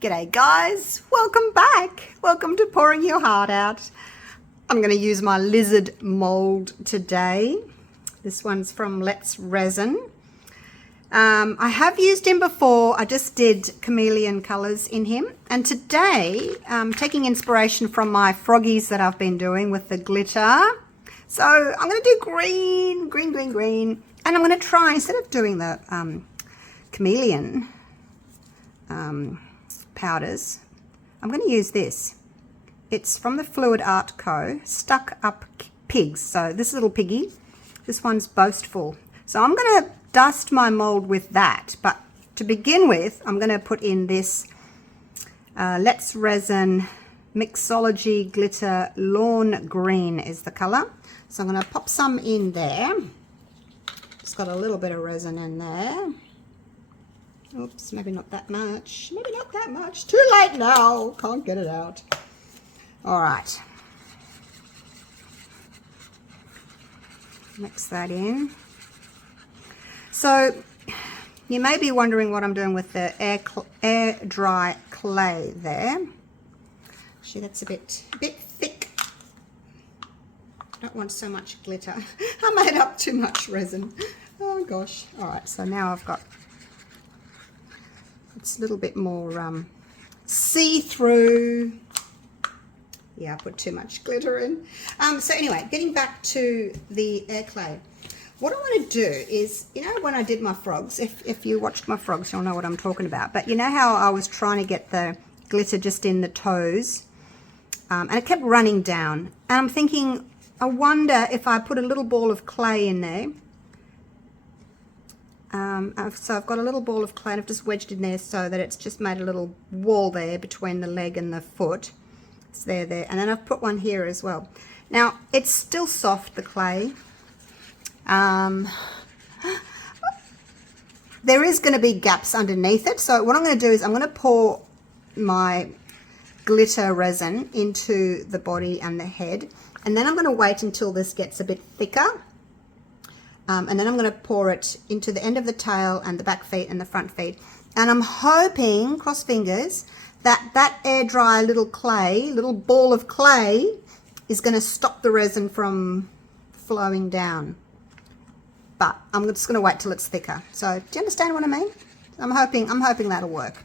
G'day guys, welcome back. Welcome to Pouring Your Heart Out. I'm going to use my lizard mold today. This one's from Let's Resin. I have used him before. I just did chameleon colors in him. And today, taking inspiration from my froggies that I've been doing with the glitter. So I'm going to do green. And I'm going to try, instead of doing the chameleon powders, I'm going to use this. It's from the Fluid Art Co. Stuck Up Pigs. So this little piggy, this one's boastful. So I'm going to dust my mold with that. But to begin with, I'm going to put in this Let's Resin Mixology Glitter Lawn Green is the color. So I'm going to pop some in there. It's got a little bit of resin in there. Oops, maybe not that much. Maybe not that much. Too late now. Can't get it out. All right. Mix that in. So you may be wondering what I'm doing with the air dry clay there. Actually, that's a bit thick. I don't want so much glitter. I made up too much resin. Oh gosh. All right, so now I've got, it's a little bit more see-through. Yeah, I put too much glitter in. So anyway, getting back to the air clay. What I want to do is, you know, when I did my frogs, if you watched my frogs, you'll know what I'm talking about. But you know how I was trying to get the glitter just in the toes? And it kept running down. And I'm thinking, I wonder if I put a little ball of clay in there. So I've got a little ball of clay and I've just wedged in there so that it's just made a little wall there between the leg and the foot. It's there. And then I've put one here as well. Now, it's still soft, the clay. There is going to be gaps underneath it. So what I'm going to do is I'm going to pour my glitter resin into the body and the head. And then I'm going to wait until this gets a bit thicker. And then I'm going to pour it into the end of the tail and the back feet and the front feet. And I'm hoping, cross fingers, that that air dry little ball of clay is going to stop the resin from flowing down. But I'm just going to wait till it's thicker. So do you understand what I mean? I'm hoping that'll work.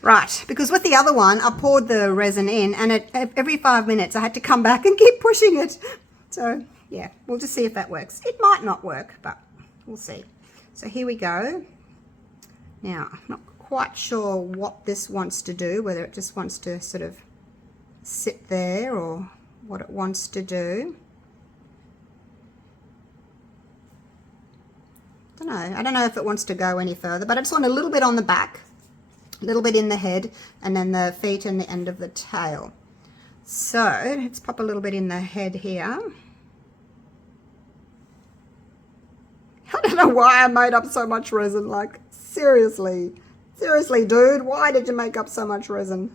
Right, because with the other one, I poured the resin in and every 5 minutes I had to come back and keep pushing it. So yeah, we'll just see if that works. It might not work, but we'll see. So here we go. Now, I'm not quite sure what this wants to do, whether it just wants to sort of sit there or what it wants to do. I don't know if it wants to go any further, but I just want a little bit on the back, a little bit in the head, and then the feet and the end of the tail. So let's pop a little bit in the head here. I don't know why I made up so much resin, like seriously, dude, why did you make up so much resin?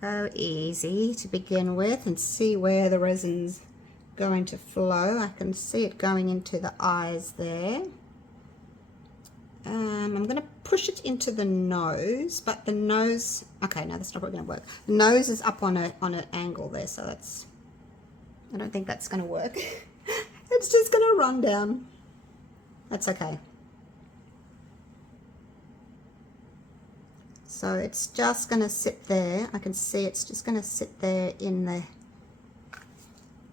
Go easy to begin with and see where the resin's going to flow. I can see it going into the eyes there. I'm going to push it into the nose, but the nose, okay, no, that's not really going to work. The nose is up on an angle there, so that's, I don't think that's going to work. It's just going to run down. That's okay. So it's just going to sit there. I can see it's just going to sit there in the,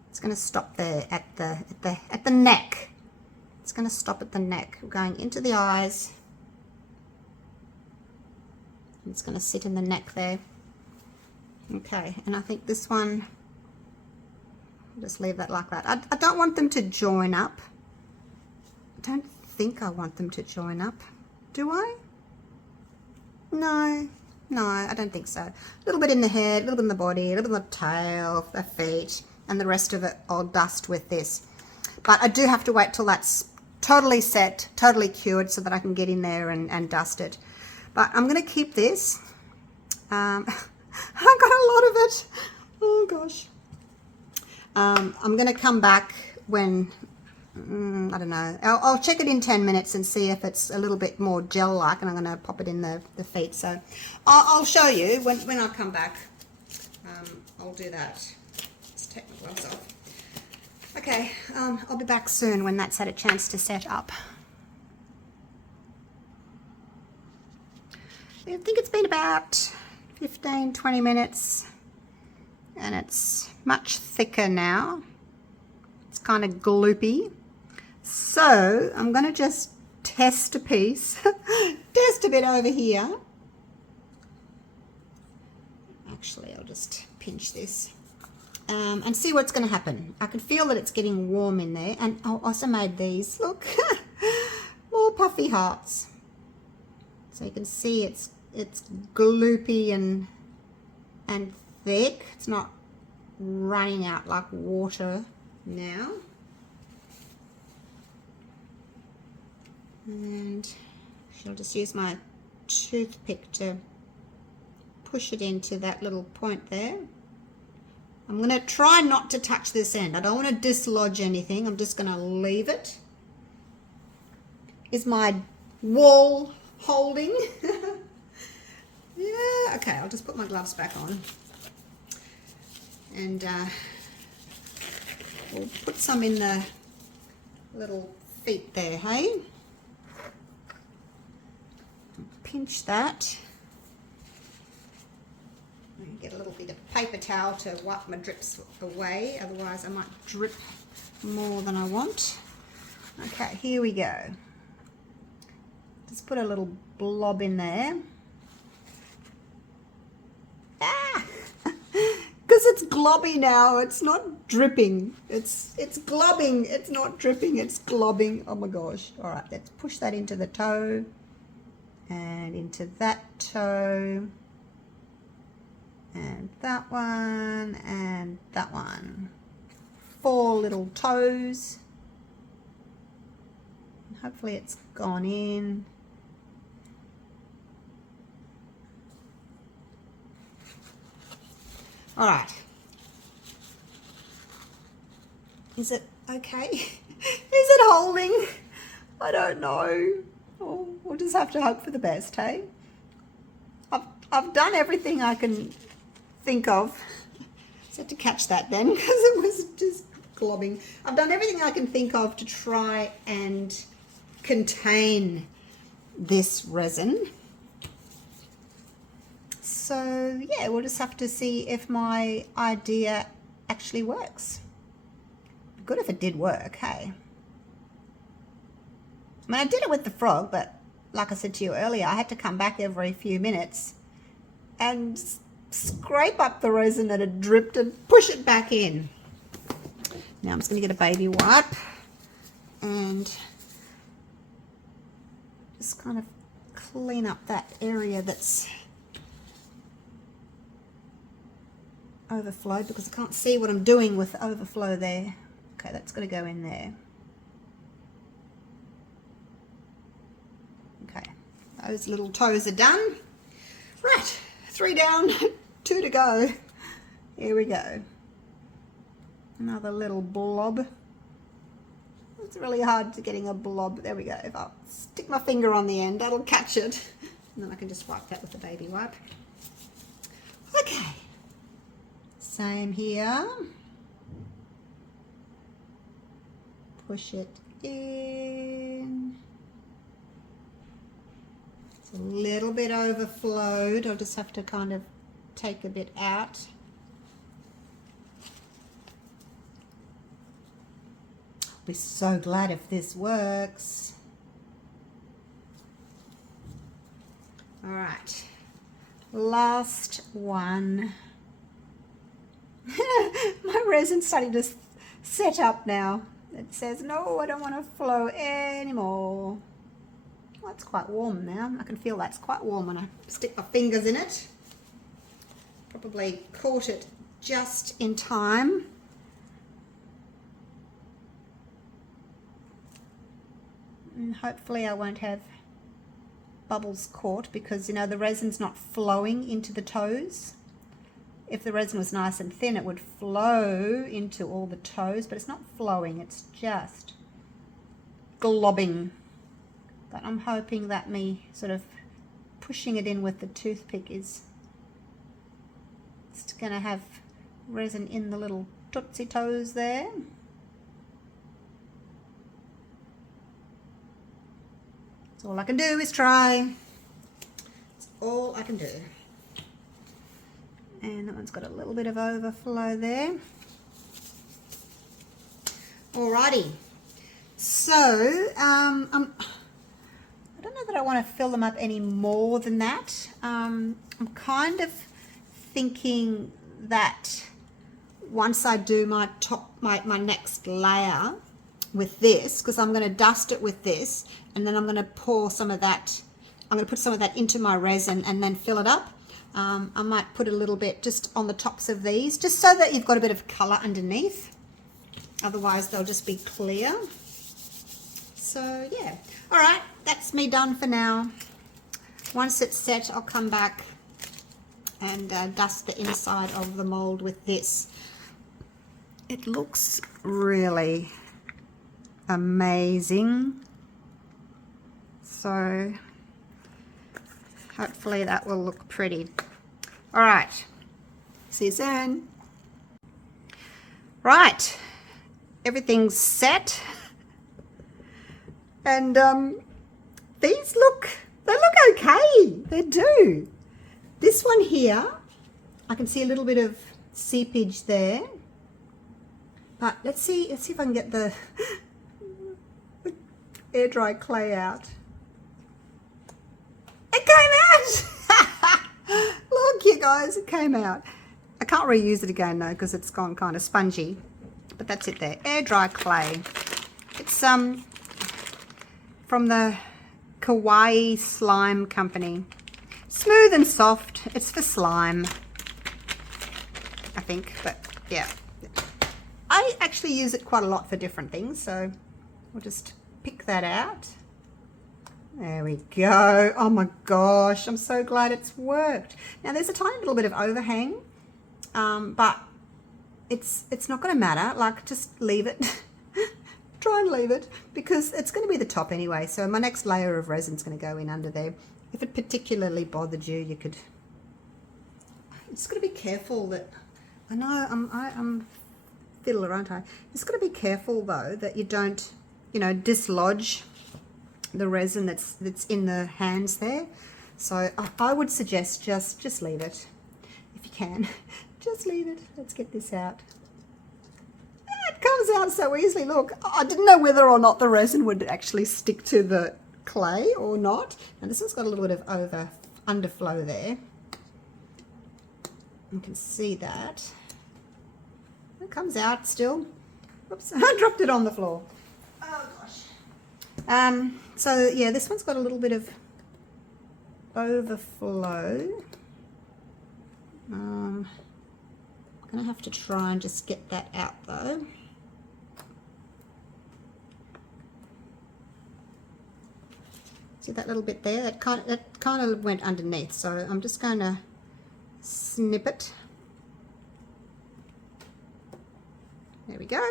it's going to stop there at the neck. It's going to stop at the neck. We're going into the eyes. It's going to sit in the neck there. Okay, and I think this one, I'll just leave that like that. I don't want them to join up. I don't think I want them to join up. Do I? No, I don't think so. A little bit in the head, a little bit in the body, a little bit in the tail, the feet, and the rest of it I'll dust with this. But I do have to wait till that's totally set, totally cured, so that I can get in there and dust it. But I'm going to keep this. I've got a lot of it. Oh gosh. I'm going to come back when I don't know. I'll check it in 10 minutes and see if it's a little bit more gel-like, and I'm going to pop it in the feet. So I'll show you when I come back. I'll do that. Let's take my gloves off. Okay, I'll be back soon when that's had a chance to set up. I think it's been about 15-20 minutes, and it's much thicker now. It's kind of gloopy. So I'm going to just test a piece, test a bit over here. Actually, I'll just pinch this and see what's going to happen. I can feel that it's getting warm in there. And I also made these, look, more puffy hearts. So you can see it's gloopy and thick. It's not running out like water now. And I'll just use my toothpick to push it into that little point there. I'm going to try not to touch this end. I don't want to dislodge anything. I'm just going to leave it. Is my wall holding? Yeah, okay, I'll just put my gloves back on. And we'll put some in the little feet there, hey? Pinch that. Get a little bit of paper towel to wipe my drips away, otherwise I might drip more than I want. Okay, here we go. Just put a little blob in there. Ah! Because it's globby now, it's not dripping. It's globbing, it's not dripping, it's globbing. Oh my gosh. All right, let's push that into the toe and into that toe. And that one, and that one. 4 little toes. Hopefully it's gone in. All right. Is it okay? Is it holding? I don't know. Oh, we'll just have to hope for the best, hey? I've done everything I can think of. Just had to catch that then because it was just globbing. I've done everything I can think of to try and contain this resin. So yeah, we'll just have to see if my idea actually works. Good if it did work, hey? I mean, I did it with the frog, but like I said to you earlier, I had to come back every few minutes and scrape up the resin that had dripped and push it back in. Now I'm just going to get a baby wipe and just kind of clean up that area that's overflowed, because I can't see what I'm doing with the overflow there. Okay, that's going to go in there. Okay, those little toes are done. Right, 3 down, 2 to go. Here we go. Another little blob. It's really hard to getting a blob. There we go. If I stick my finger on the end, that'll catch it. And then I can just wipe that with the baby wipe. Okay. Same here. Push it in. It's a little bit overflowed. I'll just have to kind of take a bit out. I'll be so glad if this works. All right, last one. My resin's starting to set up now. It says, no, I don't want to flow anymore. Well, it's quite warm now. I can feel that's quite warm when I stick my fingers in it. Probably caught it just in time. And hopefully I won't have bubbles caught, because, you know, the resin's not flowing into the toes. If the resin was nice and thin, it would flow into all the toes, but it's not flowing, it's just globbing. But I'm hoping that me sort of pushing it in with the toothpick is it's going to have resin in the little tootsie toes there. So all I can do is try. That's all I can do. And that one's got a little bit of overflow there. Alrighty. So, I don't know that I want to fill them up any more than that. I'm kind of thinking that once I do my next layer with this, because I'm going to dust it with this, and then I'm going to pour some of that, I'm going to put some of that into my resin and then fill it up. I might put a little bit just on the tops of these, just so that you've got a bit of colour underneath. Otherwise they'll just be clear. So yeah, all right, that's me done for now. Once it's set, I'll come back and dust the inside of the mold with this. It looks really amazing. So hopefully that will look pretty. All right, see you soon. Right, everything's set. And these look okay. They do. This one here, I can see a little bit of seepage there. But let's see if I can get the air dry clay out. It came out. Look, you guys, it came out. I can't reuse it again though because it's gone kind of spongy. But that's it there. Air dry clay. It's from the Kawaii Slime Company. Smooth and soft. It's for slime, I think, but yeah. I actually use it quite a lot for different things, so we'll just pick that out. There we go. Oh my gosh, I'm so glad it's worked. Now there's a tiny little bit of overhang, but it's not going to matter. Like, just leave it. Try and leave it, because it's going to be the top anyway. So my next layer of resin is going to go in under there. If it particularly bothered you, you could. Just got to be careful that. I know I'm fiddler, aren't I? Just got to be careful though that you don't, you know, dislodge the resin that's in the hands there. So I would suggest just leave it if you can. Just leave it. Let's get this out. It comes out so easily. Look, I didn't know whether or not the resin would actually stick to the clay or not. And this one's got a little bit of underflow there. You can see that. It comes out still. Oops, I dropped it on the floor. Oh gosh. So yeah, this one's got a little bit of overflow. I'm gonna have to try and just get that out though. See that little bit there? That kind of went underneath. So I'm just going to snip it. There we go.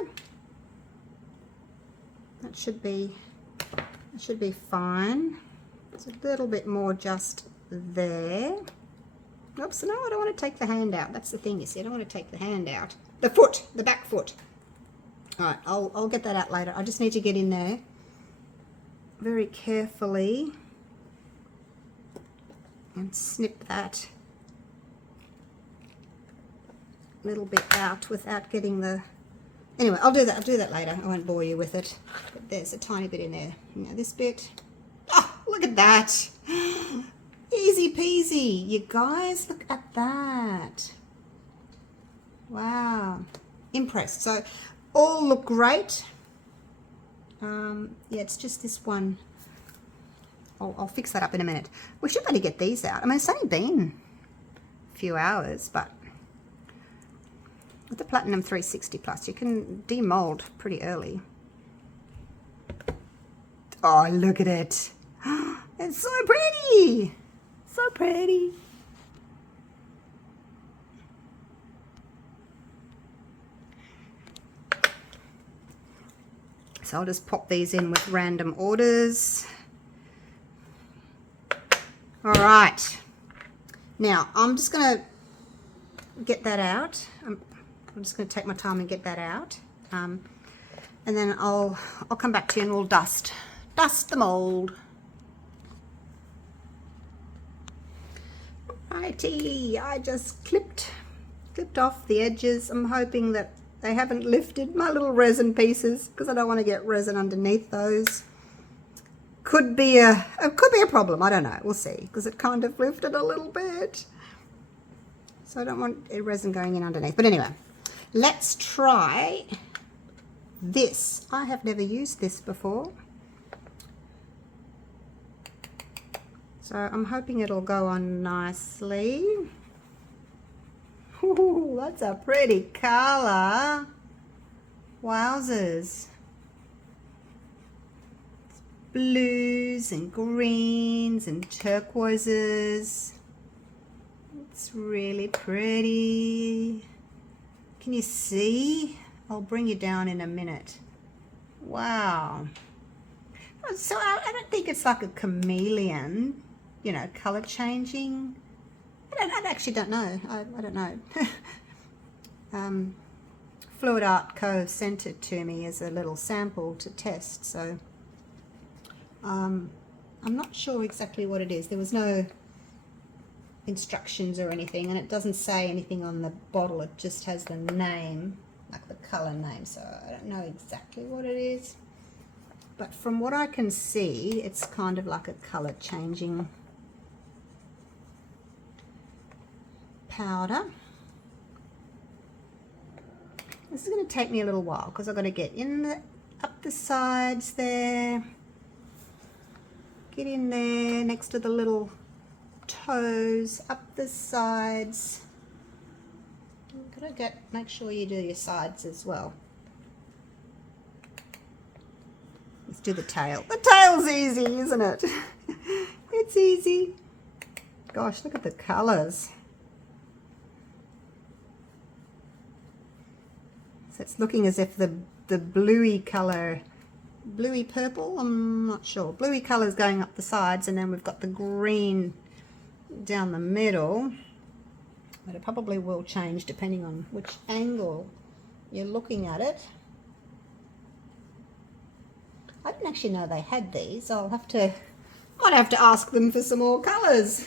That should be fine. It's a little bit more just there. Oops, no, I don't want to take the hand out. That's the thing, you see. I don't want to take the hand out. The foot, the back foot. All right, I'll get that out later. I just need to get in there very carefully and snip that little bit out without getting the. Anyway, I'll do that later. I won't bore you with it. But there's a tiny bit in there. Now this bit. Oh, look at that. Easy peasy. You guys, look at that. Wow. Impressed. So all look great. Yeah, it's just this one. I'll fix that up in a minute. We should better get these out. I mean, it's only been a few hours, but with the Platinum 360 Plus, you can demold pretty early. Oh, look at it. It's so pretty. So pretty. So So I'll just pop these in with random orders. All right. Now I'm just going to get that out. I'm just going to take my time and get that out. And then I'll come back to you and we'll dust the mold. Righty, I just clipped off the edges. I'm hoping that they haven't lifted my little resin pieces because I don't want to get resin underneath those. Could be a problem. I don't know. We'll see, because it kind of lifted a little bit. So I don't want resin going in underneath. But anyway, let's try this. I have never used this before. So I'm hoping it'll go on nicely. Ooh, that's a pretty color. Wowzers. Blues and greens and turquoises. It's really pretty. Can you see? I'll bring you down in a minute. Wow. So I don't think it's like a chameleon, you know, color changing. I actually don't know. I don't know. Fluid Art Co. sent it to me as a little sample to test, so I'm not sure exactly what it is. There was no instructions or anything, and it doesn't say anything on the bottle. It just has the name, like the color name, so I don't know exactly what it is. But from what I can see, it's kind of like a color changing powder. This is going to take me a little while because I've got to get up the sides there, get in there next to the little toes, up the sides. You've got to make sure you do your sides as well. Let's do the tail. The tail's easy, isn't it? It's easy. Gosh, look at the colors. So it's looking as if the bluey color, bluey purple, I'm not sure. Bluey color is going up the sides, and then we've got the green down the middle. But it probably will change depending on which angle you're looking at it. I didn't actually know they had these. Might have to ask them for some more colors.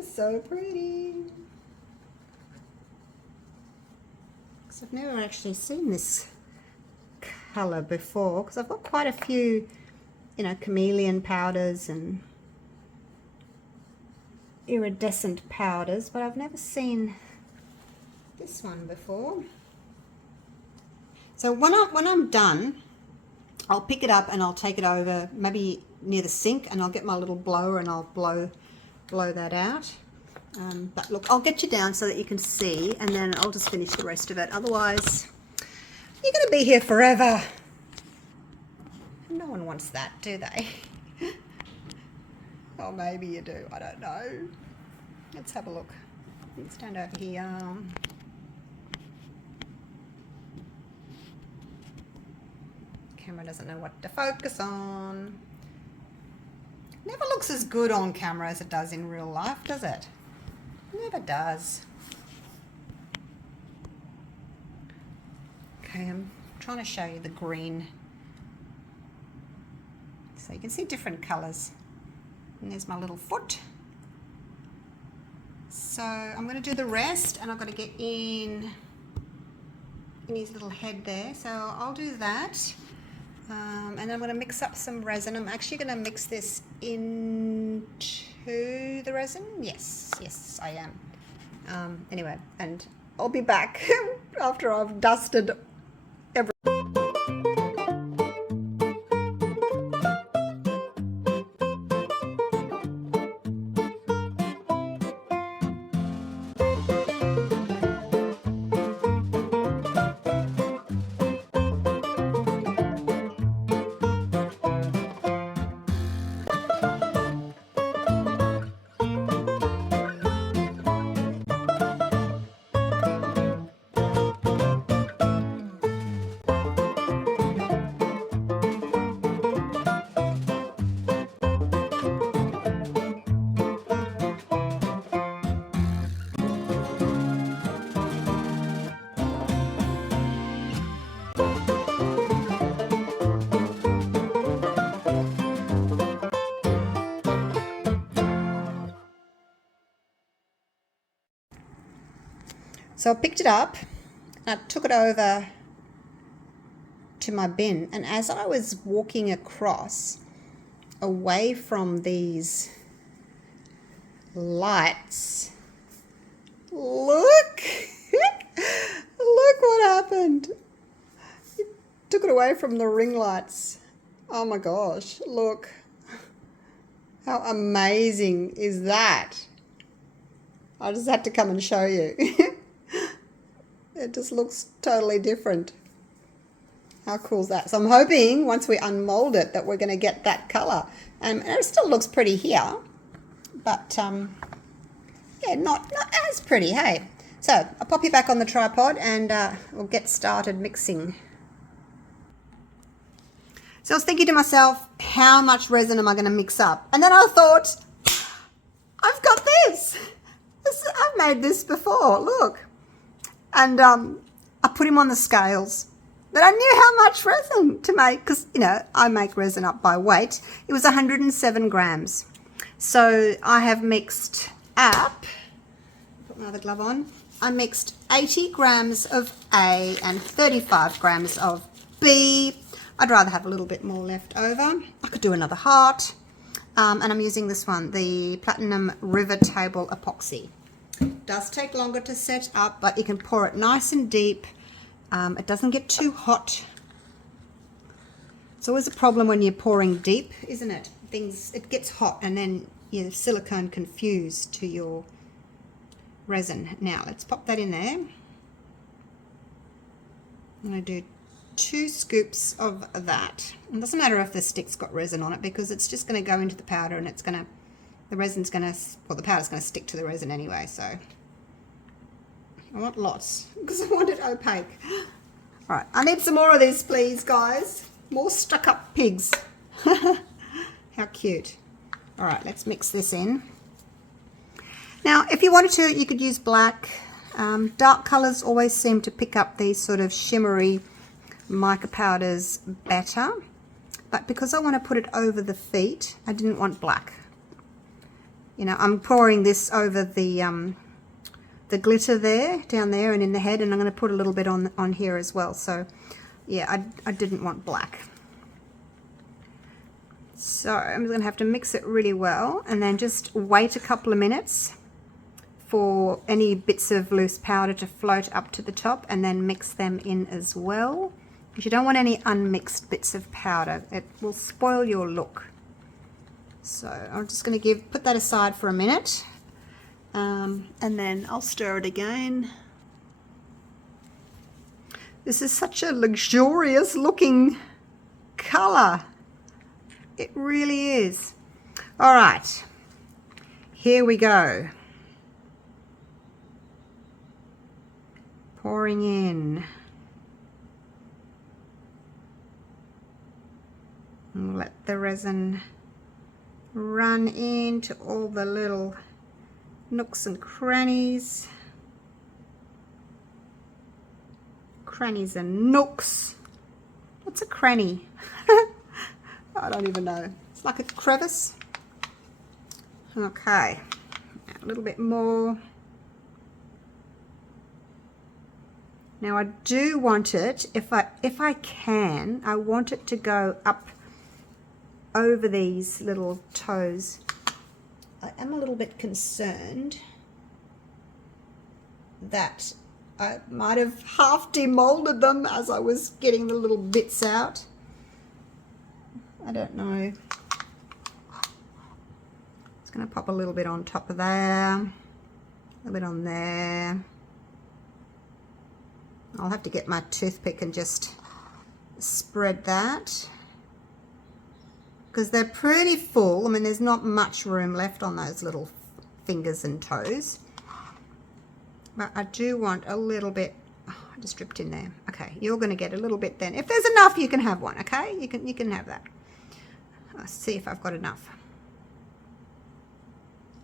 So pretty. So I've never actually seen this color before, because I've got quite a few, you know, chameleon powders and iridescent powders, but I've never seen this one before. So when I'm done, I'll pick it up and I'll take it over maybe near the sink, and I'll get my little blower and I'll blow that out. But look, I'll get you down so that you can see, and then I'll just finish the rest of it. Otherwise, you're going to be here forever. No one wants that, do they? Or maybe you do, I don't know. Let's have a look. Let's stand over here. Camera doesn't know what to focus on. Never looks as good on camera as it does in real life, does it? Never does. Okay, I'm trying to show you the green. So you can see different colours. And there's my little foot. So I'm going to do the rest, and I've got to get in his little head there. So I'll do that. And I'm going to mix up some resin. I'm actually going to mix this into the resin. Yes, I am. Anyway, and I'll be back after I've dusted everything. So I picked it up, and I took it over to my bin, and as I was walking across away from these lights, look look what happened. It took it away from the ring lights. Oh my gosh, look how amazing is that. I just had to come and show you. It just looks totally different. How cool is that? So I'm hoping once we unmold it that we're going to get that color. And it still looks pretty here, but yeah, not as pretty, hey? So I'll pop you back on the tripod and we'll get started mixing. So I was thinking to myself, how much resin am I going to mix up? And then I thought, I've got this. I've made this before, look. And I put him on the scales. But I knew how much resin to make because, you know, I make resin up by weight. It was 107 grams. So I have mixed up, put my other glove on, I mixed 80 grams of A and 35 grams of B. I'd rather have a little bit more left over. I could do another heart. And I'm using this one, the Platinum River Table Epoxy. It does take longer to set up, but you can pour it nice and deep. It doesn't get too hot. It's always a problem when you're pouring deep, isn't it? It gets hot and then your silicone confused to your resin. Now let's pop that in there. I'm going to do 2 scoops of that. It doesn't matter if the stick's got resin on it because it's just going to go into the powder and it's going to, the resin's going to, well, the powder's going to stick to the resin anyway, so I want lots because I want it opaque. All right, I need some more of this, please, guys. More stuck-up pigs. How cute. All right, let's mix this in. Now, if you wanted to, you could use black. Dark colors always seem to pick up these sort of shimmery mica powders better. But because I want to put it over the feet, I didn't want black. You know, I'm pouring this over the glitter there, down there and in the head, and I'm going to put a little bit on here as well. So, yeah, I didn't want black. So I'm going to have to mix it really well and then just wait a couple of minutes for any bits of loose powder to float up to the top and then mix them in as well. Because you don't want any unmixed bits of powder. It will spoil your look. So I'm just going to put that aside for a minute. And then I'll stir it again. This is such a luxurious looking color. It really is. All right, here we go. Pouring in. And let the resin run into all the little nooks and crannies. Crannies and nooks. What's a cranny? I don't even know. It's like a crevice. Okay, a little bit more. Now I do want it, if I can, I want it to go up over these little toes. I am a little bit concerned that I might have half demolded them as I was getting the little bits out. I don't know. It's going to pop a little bit on top of there, a little bit on there. I'll have to get my toothpick and just spread that because they're pretty full. I mean, there's not much room left on those little fingers and toes, but I do want a little bit. Oh, I just dripped in there. Okay, you're going to get a little bit then. If there's enough, you can have one. Okay, you can have that. Let's see if I've got enough.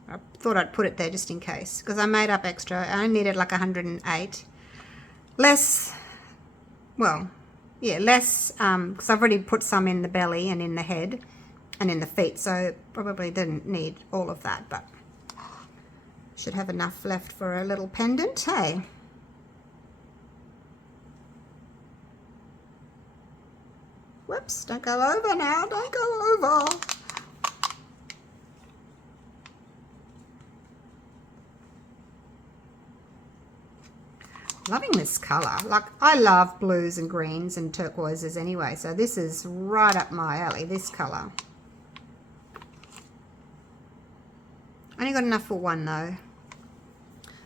I thought I'd put it there just in case because I made up extra. I only needed like 108. Less, well, yeah, less, because I've already put some in the belly and in the head and in the feet, so probably didn't need all of that, but should have enough left for a little pendant, hey? Whoops, don't go over now, don't go over. Loving this colour. Like, I love blues and greens and turquoises anyway, so this is right up my alley, this colour. Only got enough for one though.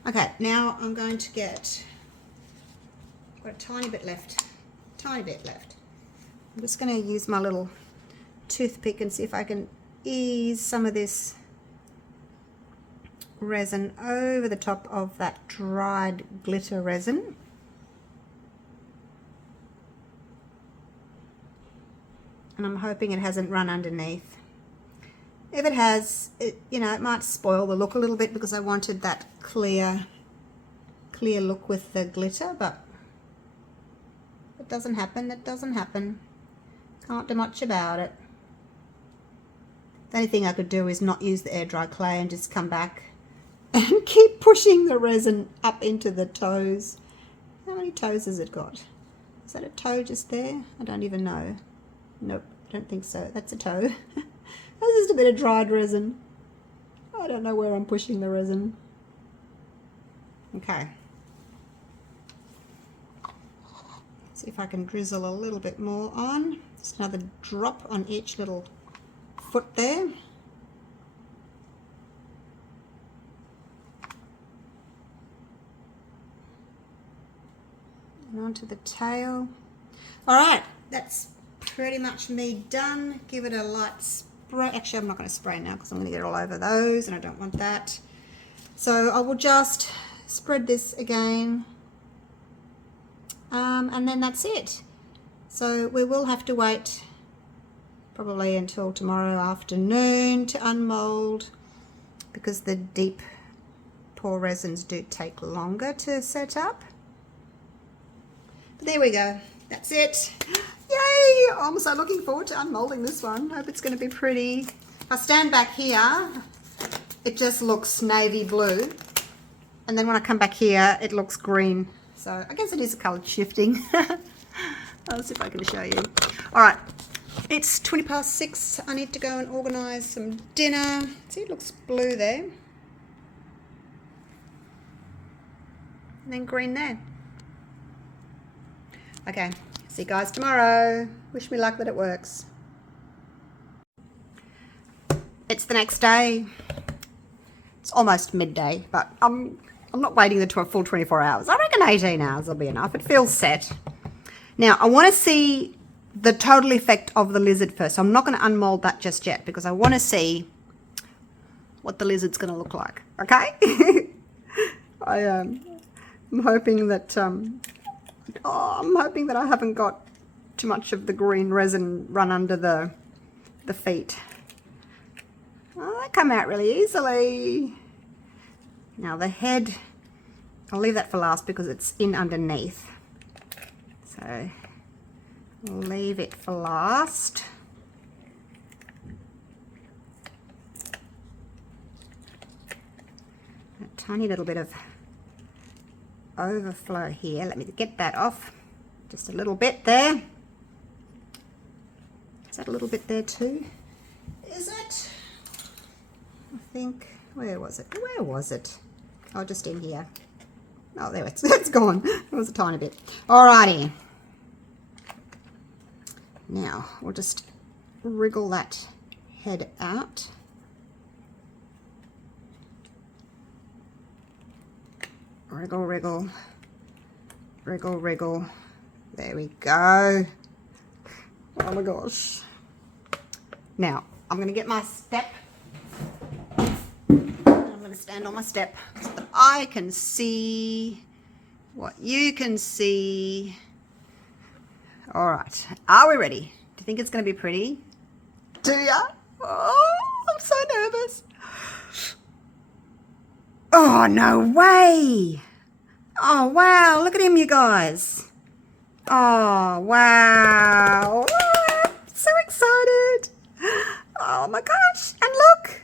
Okay, now I'm going to get, got a tiny bit left. I'm just going to use my little toothpick and see if I can ease some of this resin over the top of that dried glitter resin. And I'm hoping it hasn't run underneath. If it has, you know, it might spoil the look a little bit because I wanted that clear look with the glitter, but it doesn't happen. It doesn't happen. Can't do much about it. The only thing I could do is not use the air dry clay and just come back and keep pushing the resin up into the toes. How many toes has it got? Is that a toe just there? I don't even know. Nope, I don't think so. That's a toe. That's just a bit of dried resin. I don't know where I'm pushing the resin. Okay. See if I can drizzle a little bit more on. Just another drop on each little foot there. And onto the tail. Alright, that's pretty much me done. Give it a light spray. Actually, I'm not going to spray now because I'm going to get it all over those and I don't want that. So I will just spread this again. And then that's it. So we will have to wait probably until tomorrow afternoon to unmold because the deep pour resins do take longer to set up. But there we go. That's it. Yay! I'm so looking forward to unmolding this one. Hope it's going to be pretty. If I stand back here, it just looks navy blue. And then when I come back here, it looks green. So I guess it is colour shifting. I'll see if I can show you. All right, it's 6:20. I need to go and organise some dinner. See, it looks blue there. And then green there. Okay, see you guys tomorrow. Wish me luck that it works. It's the next day. It's almost midday, but I'm not waiting the full 24 hours. I reckon 18 hours will be enough. It feels set. Now, I want to see the total effect of the lizard first. So I'm not going to unmold that just yet because I want to see what the lizard's going to look like. Okay? I'm hoping that I'm hoping that I haven't got too much of the green resin run under the feet. Oh, they come out really easily. Now the head, I'll leave that for last because it's in underneath. So I'll leave it for last. A tiny little bit of overflow here. Let me get that off. Just a little bit there. Is that a little bit there too? Is it? I think, where was it? Where was it? Oh, just in here. Oh, there it's gone. It was a tiny bit. Alrighty. Now, we'll just wriggle that head out. Wriggle, wriggle. Wriggle, wriggle. There we go. Oh my gosh. Now, I'm going to get my step. I'm going to stand on my step so that I can see what you can see. All right. Are we ready? Do you think it's going to be pretty? Do ya? Oh, I'm so nervous. Oh, no way. Oh, wow. Look at him, you guys. Oh, wow. Oh, I'm so excited. Oh my gosh. And look.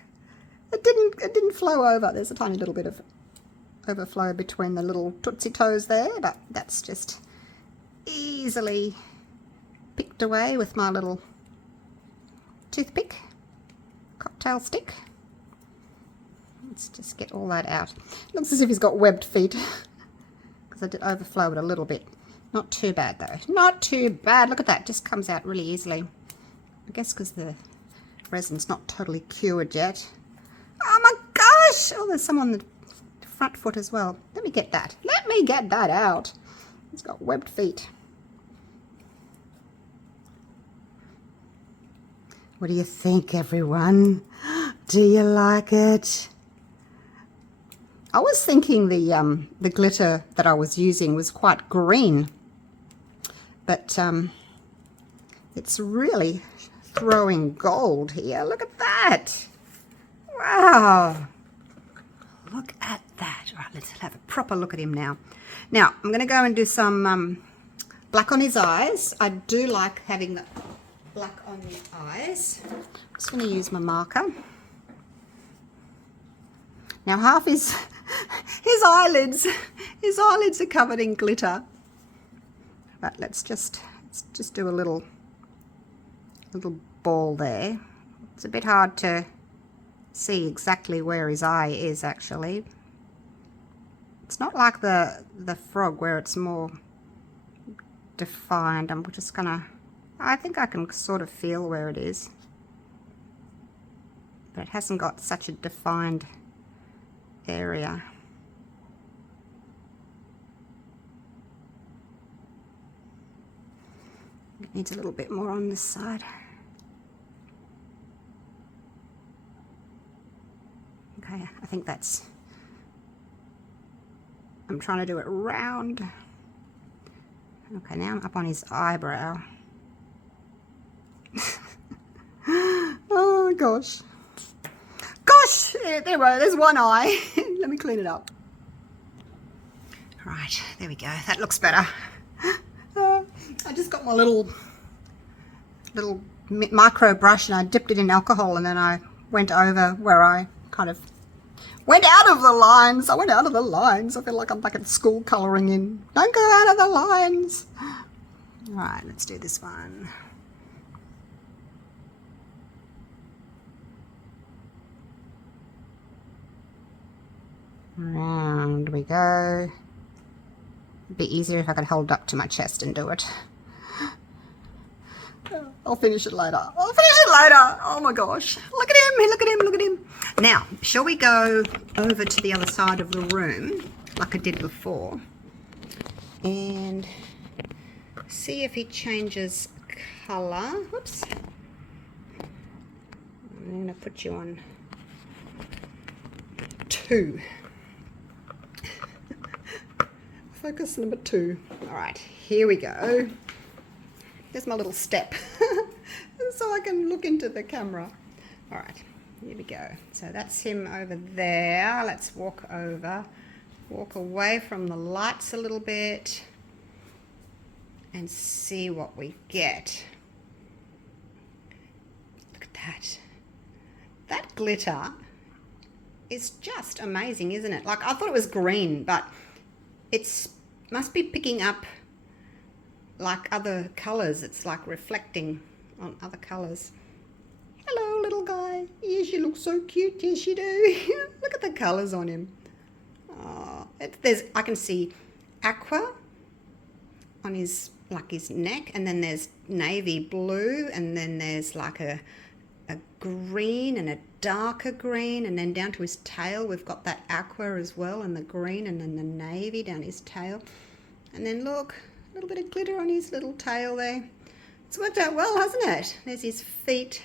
It didn't flow over. There's a tiny little bit of overflow between the little tootsie toes there, but that's just easily picked away with my little toothpick, cocktail stick. Let's just get all that out. Looks as if he's got webbed feet because I did overflow it a little bit. Not too bad though. Not too bad. Look at that. Just comes out really easily. I guess because the resin's not totally cured yet. Oh my gosh! Oh, there's some on the front foot as well. Let me get that. Let me get that out. It's got webbed feet. What do you think, everyone? Do you like it? I was thinking the glitter that I was using was quite green, but it's really throwing gold here. Look at that. Wow. Look at that. All right, let's have a proper look at him now. Now, I'm going to go and do some black on his eyes. I do like having the black on the eyes. I'm just going to use my marker. Now, half his eyelids are covered in glitter. But let's just do a little ball there. It's a bit hard to see exactly where his eye is actually. It's not like the frog where it's more defined. I'm just gonna, I think I can sort of feel where it is, but it hasn't got such a defined area. It needs a little bit more on this side. Okay, I think that's, I'm trying to do it round. Okay, now I'm up on his eyebrow. Oh gosh. Gosh, there we go, there's one eye. Let me clean it up. Right, there we go, that looks better. I just got my little micro brush and I dipped it in alcohol, and then I went over where I kind of went out of the lines. I went out of the lines. I feel like I'm back at school colouring in. Don't go out of the lines. All right, let's do this one. Round we go. It'd be easier if I could hold up to my chest and do it. I'll finish it later. I'll finish it later. Oh my gosh. Look at him. Look at him. Look at him. Now, shall we go over to the other side of the room like I did before and see if he changes colour? Whoops. I'm going to put you on 2. Focus number 2. All right, here we go. There's my little step so I can look into the camera. All right, here we go. So that's him over there. Let's walk away from the lights a little bit and see what we get. Look at that. That glitter is just amazing, isn't it? Like, I thought it was green, but it's must be picking up like other colors. It's like reflecting on other colors. Hello, little guy. Yes, you look so cute. Yes, you do. Look at the colors on him. Oh, I can see aqua on his neck, and then there's navy blue, and then there's like a green and a darker green, and then down to his tail we've got that aqua as well, and the green, and then the navy down his tail, and then look, a little bit of glitter on his little tail there. It's worked out well, hasn't it? There's his feet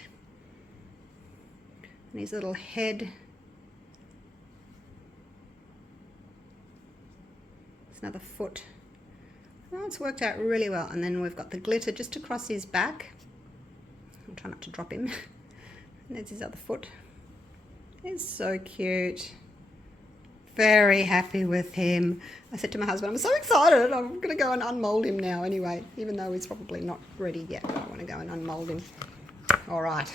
and his little head. There's another foot. Oh, it's worked out really well. And then we've got the glitter just across his back. I'll try not to drop him. And there's his other foot. He's so cute. Very happy with him. I said to my husband, I'm so excited. I'm going to go and unmold him now anyway, even though he's probably not ready yet. But I want to go and unmold him. All right.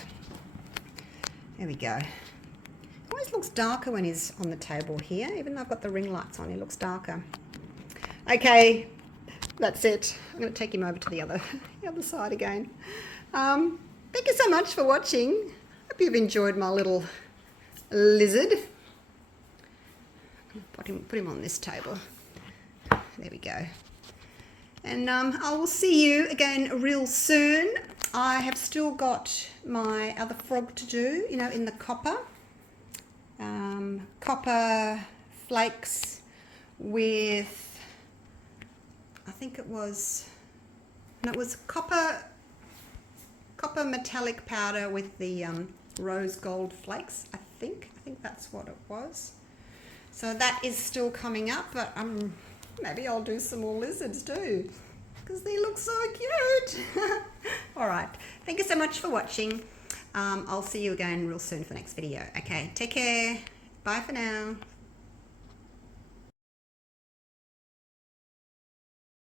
There we go. He always looks darker when he's on the table here. Even though I've got the ring lights on, he looks darker. Okay, that's it. I'm going to take him over to the other the other side again. Thank you so much for watching. Hope you've enjoyed my little lizard. Put him on this table. There we go. And I will see you again real soon. I have still got my other frog to do, you know, in the copper. Copper flakes with, I think it was, and it was copper metallic powder with the rose gold flakes, I think that's what it was. So that is still coming up, but maybe I'll do some more lizards too, because they look so cute. All right, thank you so much for watching. I'll see you again real soon for the next video. Okay, take care. Bye for now.